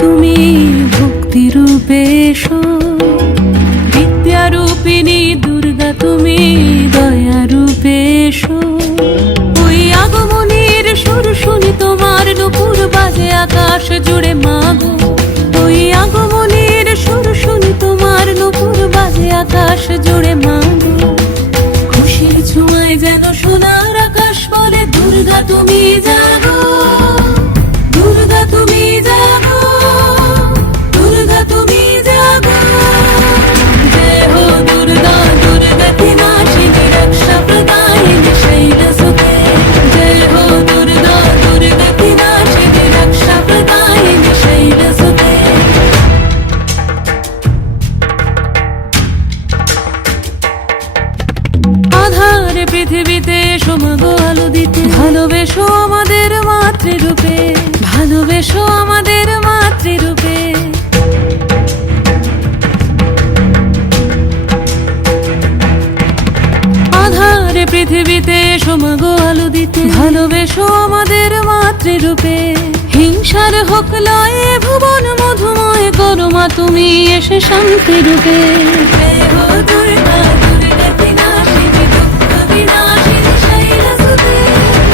তুমি ভক্তি রূপে এসো, বিদ্যারূপিণী দুর্গা তুমি দয়া রূপে এসো। ওই আগমনের সুর শুনি তোমার নুপুর বাজে আকাশ জুড়ে মাগো। ওই আগমনের সুর শুনি তোমার নুপুর বাজে আকাশ জুড়ে মাগো। খুশির ছোঁয়ায় যেন সোনার আকাশ বলে দুর্গা তুমি জাগো, দুর্গা তুমি জাগো, দুর্গা তুমি জাগো। জয় হো দুর্গা, দুর্গতি নাশিনী রক্ষা প্রদায়িনী শৈলসুতে। জয় হো দুর্গা, দুর্গতি নাশিনী রক্ষা প্রদায়িনী শৈলসুতে। আধার পৃথিবীতে সোমাগো আলো দিতে, ভালোবেসো আমাদের মাতৃরূপে, ভালোবেসো আমাদের মাতৃরূপে। আধার পৃথিবীতে সোমাগো আলো দিতে, ভালোবেসো আমাদের মাতৃরূপে। হিংসার হোক লয়ে ভুবন মধুময় করো মা তুমি এসে শান্তি রূপে। জয় হো দুর্গা, দুর্গতি নাশিনী দুঃখ বিনাশিনী শৈলসুতে।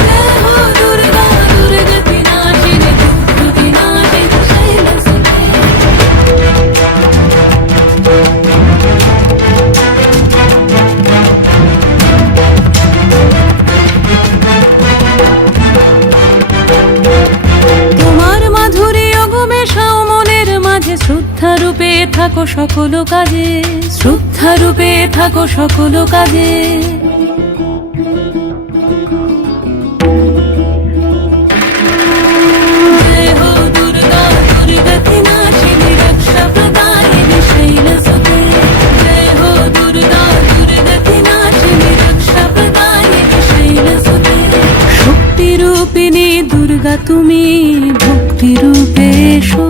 জয় হো দুর্গা, দুর্গতি নাশিনী দুঃখ বিনাশিনী শৈলসুতে। তোমার মাধুরী অগমেশাও মনের মাঝে, শ্রদ্ধা রূপে থাকো সকল কাজে, শ্রদ্ধা রূপে থাকো সকল কাজে। জয় হো দুর্গা, দুর্গতি নাশিনী রক্ষা প্রদায়িনী শৈলসুতে। জয় হো দুর্গা, দুর্গতি নাশিনী রক্ষা প্রদায়িনী শৈলসুতে। শক্তি রূপিণী দুর্গা তুমি ভক্তি রূপে এসো,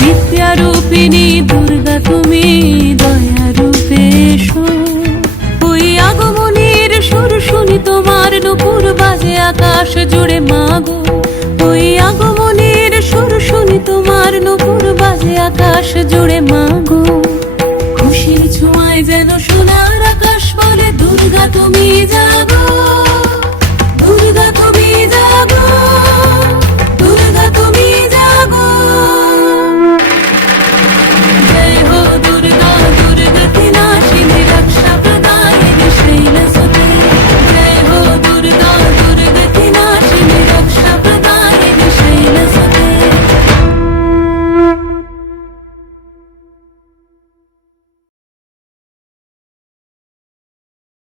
বিদ্যারূপিণী দুর্গা তুমি দয়া রূপে এসো। ওই আগমনের সুর শুনি তোমার নুপুর বাজে আকাশ জুড়ে মাগো। ওই আগমনের সুর শুনি তোমার নুপুর বাজে আকাশ জুড়ে মাগো। খুশির ছোঁয়ায় যেন সোনার আকাশ বলে দুর্গা তুমি জাগো।